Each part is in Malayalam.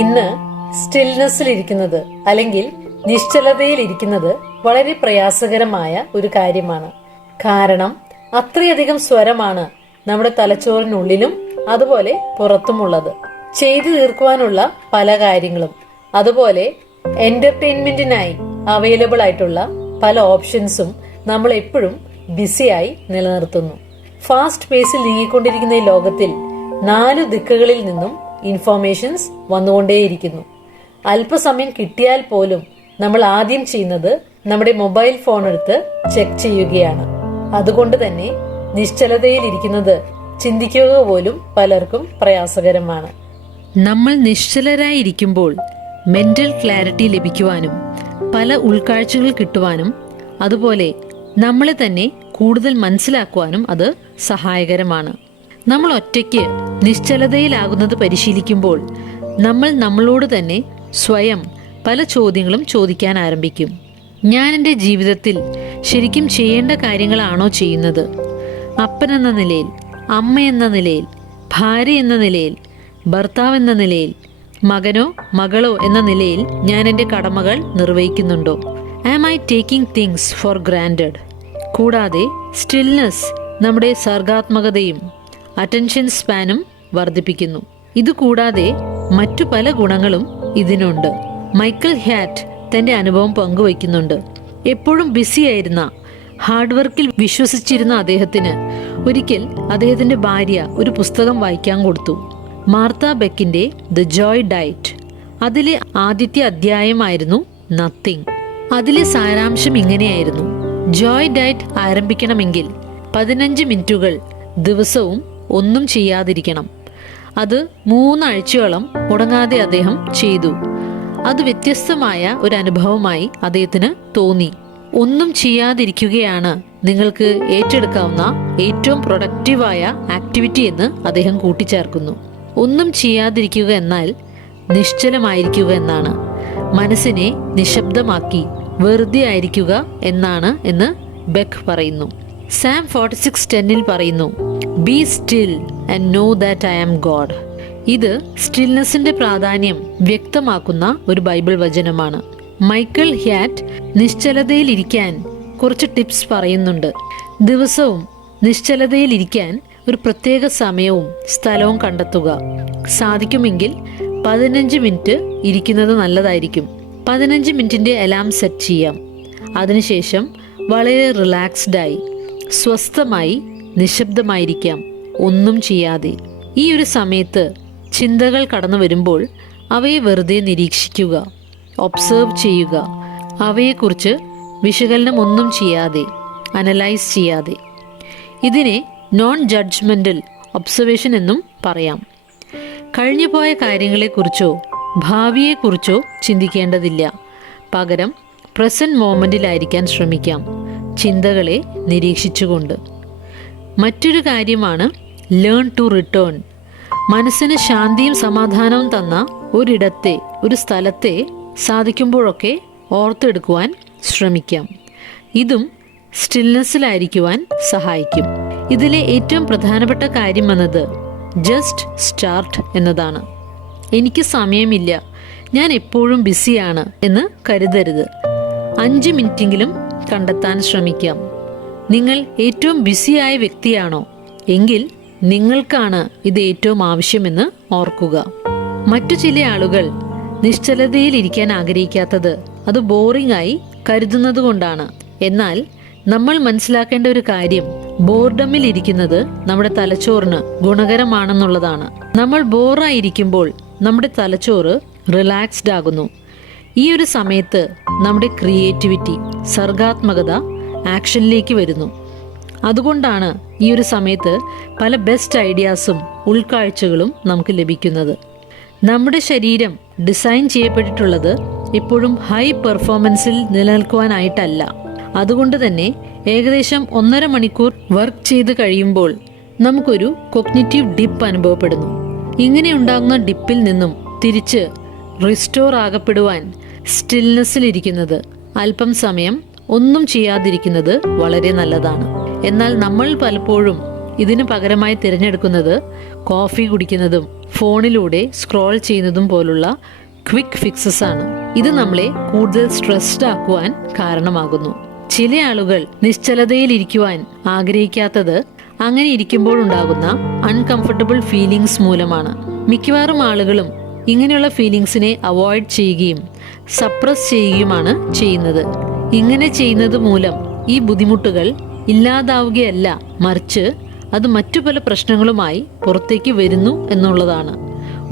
ഇന്ന് സ്റ്റിൽനെസ്സിലിരിക്കുന്നത് അല്ലെങ്കിൽ നിശ്ചലതയിലിരിക്കുന്നത് വളരെ പ്രയാസകരമായ ഒരു കാര്യമാണ്. കാരണം അത്രയധികം സ്വരമാണ് നമ്മുടെ തലച്ചോറിനുള്ളിലും അതുപോലെ പുറത്തുമുള്ളത്. ചെയ്തു തീർക്കുവാനുള്ള പല കാര്യങ്ങളും, അതുപോലെ എന്റർടൈൻമെന്റിനായി അവൈലബിൾ ആയിട്ടുള്ള പല ഓപ്ഷൻസും നമ്മൾ എപ്പോഴും ബിസിയായി നിലനിർത്തുന്നു. ഫാസ്റ്റ് പേസിൽ നീങ്ങിക്കൊണ്ടിരിക്കുന്ന ഈ ലോകത്തിൽ 4 ദിക്കുകളിൽ നിന്നും ഇൻഫോർമേഷൻസ് വന്നുകൊണ്ടേയിരിക്കുന്നു. അല്പസമയം കിട്ടിയാൽ പോലും നമ്മൾ ആദ്യം ചെയ്യുന്നത് നമ്മുടെ മൊബൈൽ ഫോൺ എടുത്ത് ചെക്ക് ചെയ്യുകയാണ്. അതുകൊണ്ട് തന്നെ നിശ്ചലതയിലിരിക്കുന്നത് ചിന്തിക്കുക പോലും പലർക്കും പ്രയാസകരമാണ്. നമ്മൾ നിശ്ചലരായിരിക്കുമ്പോൾ മെന്റൽ ക്ലാരിറ്റി ലഭിക്കുവാനും പല ഉൾക്കാഴ്ചകൾ കിട്ടുവാനും അതുപോലെ നമ്മളെ തന്നെ കൂടുതൽ മനസ്സിലാക്കുവാനും അത് സഹായകരമാണ്. നമ്മൾ ഒറ്റയ്ക്ക് നിശ്ചലതയിലാകുന്നത് പരിശീലിക്കുമ്പോൾ നമ്മൾ നമ്മളോട് തന്നെ സ്വയം പല ചോദ്യങ്ങളും ചോദിക്കാൻ ആരംഭിക്കും. ഞാൻ എൻ്റെ ജീവിതത്തിൽ ശരിക്കും ചെയ്യേണ്ട കാര്യങ്ങളാണോ ചെയ്യുന്നത്? അപ്പൻ എന്ന നിലയിൽ, അമ്മ എന്ന നിലയിൽ, ഭാര്യ എന്ന നിലയിൽ, ഭർത്താവ് എന്ന നിലയിൽ, മകനോ മകളോ എന്ന നിലയിൽ ഞാൻ എൻ്റെ കടമകൾ നിർവഹിക്കുന്നുണ്ടോ? Am I taking things for granted? കൂടാതെ സ്റ്റിൽനെസ് നമ്മുടെ സർഗാത്മകതയും അറ്റൻഷൻ സ്പാനും വർദ്ധിപ്പിക്കുന്നു. ഇതുകൂടാതെ മറ്റു പല ഗുണങ്ങളും ഇതിനുണ്ട്. മൈക്കൽ ഹാറ്റ് തന്റെ അനുഭവം പങ്കുവയ്ക്കുന്നുണ്ട്. എപ്പോഴും ബിസിയായിരുന്ന, ഹാർഡ് വർക്കിൽ വിശ്വസിച്ചിരുന്ന അദ്ദേഹത്തിന് ഒരിക്കൽ അദ്ദേഹത്തിന്റെ ഭാര്യ ഒരു പുസ്തകം വായിക്കാൻ കൊടുത്തു. മാർത്ത ബെക്കിന്റെ ദ ജോയ് ഡയറ്റ്. അതിലെ ആദ്യത്തെ അധ്യായമായിരുന്നു നത്തിങ്. അതിലെ സാരാംശം ഇങ്ങനെയായിരുന്നു: ജോയ് ഡയറ്റ് ആരംഭിക്കണമെങ്കിൽ 15 മിനിറ്റുകൾ ദിവസവും ഒന്നും ചെയ്യാതിരിക്കണം. അത് 3 ആഴ്ചയോളം മുടങ്ങാതെ അദ്ദേഹം ചെയ്തു. അത് വ്യത്യസ്തമായ ഒരു അനുഭവമായി അദ്ദേഹത്തിന് തോന്നി. ഒന്നും ചെയ്യാതിരിക്കുകയാണ് നിങ്ങൾക്ക് ഏറ്റെടുക്കാവുന്ന ഏറ്റവും പ്രൊഡക്റ്റീവായ ആക്ടിവിറ്റി എന്ന് അദ്ദേഹം കൂട്ടിച്ചേർക്കുന്നു. ഒന്നും ചെയ്യാതിരിക്കുക എന്നാൽ നിശ്ചലമായിരിക്കുക എന്നാണ്. മനസ്സിനെ നിശബ്ദമാക്കി വെറുതെ ആയിരിക്കുക എന്നാണ് എന്ന് ബെക്ക് പറയുന്നു. സാം 46:10 പറയുന്നു, be still and know that I am God. ഇത് സ്റ്റിൽനെസിന്റെ പ്രാധാന്യം വ്യക്തമാക്കുന്ന ഒരു ബൈബിൾ വചനമാണ്. മൈക്കൽ ഹാറ്റ് നിശ്ചലതയിലിരിക്കാൻ കുറച്ച് ടിപ്സ് പറയുന്നുണ്ട്. ദിവസവും നിശ്ചലതയിലിരിക്കാൻ ഒരു പ്രത്യേക സമയവും സ്ഥലവും കണ്ടെത്തുക. സാധിക്കുമെങ്കിൽ 15 മിനിറ്റ് ഇരിക്കുന്നത് നല്ലതായിരിക്കും. 15 മിനിറ്റിന്റെ അലാം സെറ്റ് ചെയ്യാം. അതിനുശേഷം വളരെ റിലാക്സ്ഡായി സ്വസ്ഥമായി നിശബ്ദമായിരിക്കാം, ഒന്നും ചെയ്യാതെ. ഈ ഒരു സമയത്ത് ചിന്തകൾ കടന്നു വരുമ്പോൾ അവയെ വെറുതെ നിരീക്ഷിക്കുക, ഒബ്സർവ് ചെയ്യുക. അവയെക്കുറിച്ച് വിശകലനം ഒന്നും ചെയ്യാതെ, അനലൈസ് ചെയ്യാതെ. ഇതിനെ നോൺ ജഡ്ജ്മെന്റൽ ഒബ്സർവേഷൻ എന്നും പറയാം. കഴിഞ്ഞുപോയ കാര്യങ്ങളെക്കുറിച്ചോ ഭാവിയെക്കുറിച്ചോ ചിന്തിക്കേണ്ടതില്ല. പകരം പ്രസന്റ് മൊമെന്റിലായിരിക്കാൻ ശ്രമിക്കാം, ചിന്തകളെ നിരീക്ഷിച്ചുകൊണ്ട്. മറ്റൊരു കാര്യമാണ് ലേൺ ടു റിട്ടേൺ. മനസ്സിന് ശാന്തിയും സമാധാനവും തന്ന ഒരിടത്തെ, ഒരു സ്ഥലത്തെ സാധിക്കുമ്പോഴൊക്കെ ഓർത്തെടുക്കുവാൻ ശ്രമിക്കാം. ഇതും സ്റ്റിൽനെസ്സിലായിരിക്കുവാൻ സഹായിക്കും. ഇതിലെ ഏറ്റവും പ്രധാനപ്പെട്ട കാര്യം എന്നത് ജസ്റ്റ് സ്റ്റാർട്ട് എന്നതാണ്. എനിക്ക് സമയമില്ല, ഞാൻ എപ്പോഴും ബിസിയാണ് എന്ന് കരുതരുത്. 5 മിനിറ്റെങ്കിലും കണ്ടെത്താൻ ശ്രമിക്കാം. നിങ്ങൾ ഏറ്റവും ബിസിയായ വ്യക്തിയാണോ എങ്കിൽ നിങ്ങൾക്കാണ് ഇത് ഏറ്റവും ആവശ്യമെന്ന് ഓർക്കുക. മറ്റു ചില ആളുകൾ നിശ്ചലതയിൽ ഇരിക്കാൻ ആഗ്രഹിക്കാത്തത് അത് ബോറിംഗ് ആയി കരുതുന്നത് കൊണ്ടാണ്. എന്നാൽ നമ്മൾ മനസ്സിലാക്കേണ്ട ഒരു കാര്യം, ബോർഡമിൽ ഇരിക്കുന്നത് നമ്മുടെ തലച്ചോറിന് ഗുണകരമാണെന്നുള്ളതാണ്. നമ്മൾ ബോറായിരിക്കുമ്പോൾ നമ്മുടെ തലച്ചോറ് റിലാക്സ്ഡ് ആകുന്നു. ഈ ഒരു സമയത്ത് നമ്മുടെ ക്രിയേറ്റിവിറ്റി, സർഗാത്മകത ആക്ഷനിലേക്ക് വരുന്നു. അതുകൊണ്ടാണ് ഈ ഒരു സമയത്ത് പല ബെസ്റ്റ് ഐഡിയാസും ഉൾക്കാഴ്ചകളും നമുക്ക് ലഭിക്കുന്നത്. നമ്മുടെ ശരീരം ഡിസൈൻ ചെയ്യപ്പെട്ടിട്ടുള്ളത് എപ്പോഴും ഹൈ പെർഫോമൻസിൽ നിലനിൽക്കുവാനായിട്ടല്ല. അതുകൊണ്ട് തന്നെ ഏകദേശം 1.5 മണിക്കൂർ വർക്ക് ചെയ്ത് കഴിയുമ്പോൾ നമുക്കൊരു കൊഗ്നിറ്റീവ് ഡിപ്പ് അനുഭവപ്പെടുന്നു. ഇങ്ങനെ ഉണ്ടാകുന്ന ഡിപ്പിൽ നിന്നും തിരിച്ച് റിസ്റ്റോർ ആകപ്പെടുവാൻ സ്റ്റിൽനെസ്സിലിരിക്കുന്നത്, അല്പം സമയം ഒന്നും ചെയ്യാതിരിക്കുന്നത് വളരെ നല്ലതാണ്. എന്നാൽ നമ്മൾ പലപ്പോഴും ഇതിനു പകരമായി തിരഞ്ഞെടുക്കുന്നത് കോഫി കുടിക്കുന്നതും ഫോണിലൂടെ സ്ക്രോൾ ചെയ്യുന്നതും പോലുള്ള ക്വിക്ക് ഫിക്സസ് ആണ്. ഇത് നമ്മളെ കൂടുതൽ സ്ട്രെസ്ഡ് ആക്കുവാൻ കാരണമാകുന്നു. ചില ആളുകൾ നിശ്ചലതയിൽ ഇരിക്കുവാൻ ആഗ്രഹിക്കാത്തത് അങ്ങനെ ഇരിക്കുമ്പോൾ ഉണ്ടാകുന്ന അൺകംഫർട്ടബിൾ ഫീലിംഗ്സ് മൂലമാണ്. മിക്കവാറും ആളുകളും ഇങ്ങനെയുള്ള ഫീലിംഗ്സിനെ അവോയ്ഡ് ചെയ്യുകയും സപ്രസ് ചെയ്യുകയുമാണ് ചെയ്യുന്നത്. ഇങ്ങനെ ചെയ്യുന്നത് മൂലം ഈ ബുദ്ധിമുട്ടുകൾ ഇല്ലാതാവുകയല്ല, മറിച്ച് അത് മറ്റു പല പ്രശ്നങ്ങളുമായി പുറത്തേക്ക് വരുന്നു എന്നുള്ളതാണ്.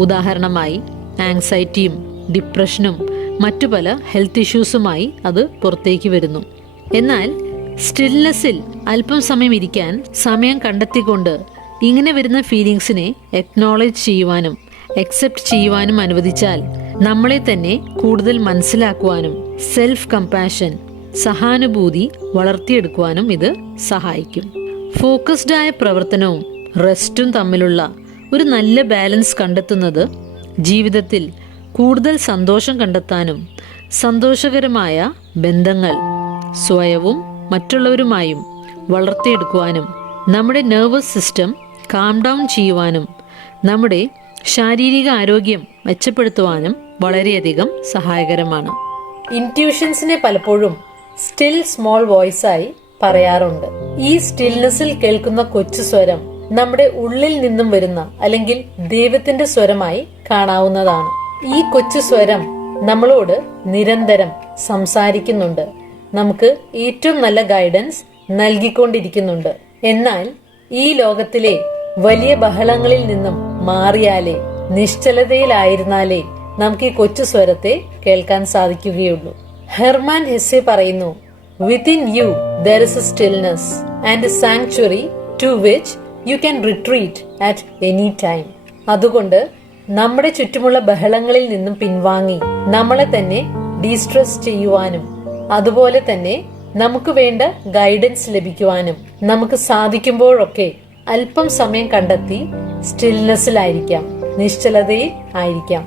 ഉദാഹരണമായി ആങ്സൈറ്റിയും ഡിപ്രഷനും മറ്റു പല ഹെൽത്ത് ഇഷ്യൂസുമായി അത് പുറത്തേക്ക് വരുന്നു. എന്നാൽ സ്റ്റിൽനെസ്സിൽ അല്പം സമയം ഇരിക്കാൻ സമയം കണ്ടെത്തിക്കൊണ്ട് ഇങ്ങനെ വരുന്ന ഫീലിങ്സിനെ എക്നോളജ് ചെയ്യുവാനും അക്സെപ്റ്റ് ചെയ്യുവാനും അനുവദിച്ചാൽ നമ്മളെ തന്നെ കൂടുതൽ മനസ്സിലാക്കുവാനും സെൽഫ് കമ്പാഷൻ, സഹാനുഭൂതി വളർത്തിയെടുക്കുവാനും ഇത് സഹായിക്കും. ഫോക്കസ്ഡ് ആയ പ്രവർത്തനവും റെസ്റ്റും തമ്മിലുള്ള ഒരു നല്ല ബാലൻസ് കണ്ടെത്തുന്നത് ജീവിതത്തിൽ കൂടുതൽ സന്തോഷം കണ്ടെത്താനും സന്തോഷകരമായ ബന്ധങ്ങൾ സ്വയവും മറ്റുള്ളവരുമായും വളർത്തിയെടുക്കുവാനും നമ്മുടെ നെർവസ് സിസ്റ്റം കാം ഡൗൺ ചെയ്യുവാനും നമ്മുടെ ശാരീരിക ആരോഗ്യം മെച്ചപ്പെടുത്തുവാനും വളരെയധികം സഹായകരമാണ്. ഇൻറ്റ്യൂഷൻസിനെ പലപ്പോഴും സ്റ്റിൽ സ്മോൾ വോയിസ് ആയി പറയാറുണ്ട്. ഈ സ്റ്റിൽനെസ്സിൽ കേൾക്കുന്ന കൊച്ചു സ്വരം നമ്മുടെ ഉള്ളിൽ നിന്നും വരുന്ന അല്ലെങ്കിൽ ദൈവത്തിന്റെ സ്വരമായി കാണാവുന്നതാണ്. ഈ കൊച്ചു സ്വരം നമ്മളോട് നിരന്തരം സംസാരിക്കുന്നുണ്ട്, നമുക്ക് ഏറ്റവും നല്ല ഗൈഡൻസ് നൽകിക്കൊണ്ടിരിക്കുന്നുണ്ട്. എന്നാൽ ഈ ലോകത്തിലെ വലിയ ബഹളങ്ങളിൽ നിന്നും മാറിയാലേ, നിശ്ചലതയിലായിരുന്നാലേ നമുക്ക് ഈ കൊച്ചു സ്വരത്തെ കേൾക്കാൻ സാധിക്കുകയുള്ളൂ. ഹെർമാൻ ഹെസ്സെ പറയുന്നു, within you there is a stillness and a sanctuary to which you can retreat at any time. അതുകൊണ്ട് നമ്മുടെ ചുറ്റുമുള്ള ബഹളങ്ങളിൽ നിന്നും പിൻവാങ്ങി നമ്മളെ തന്നെ ഡീസ്ട്രെസ് ചെയ്യുവാനും അതുപോലെ തന്നെ നമുക്ക് വേണ്ട ഗൈഡൻസ് ലഭിക്കുവാനും നമുക്ക് സാധിക്കുമ്പോഴൊക്കെ അല്പം സമയം കണ്ടെത്തി സ്റ്റിൽനെസ്സിലായിരിക്കാം, നിശ്ചലതയിൽ ആയിരിക്കാം.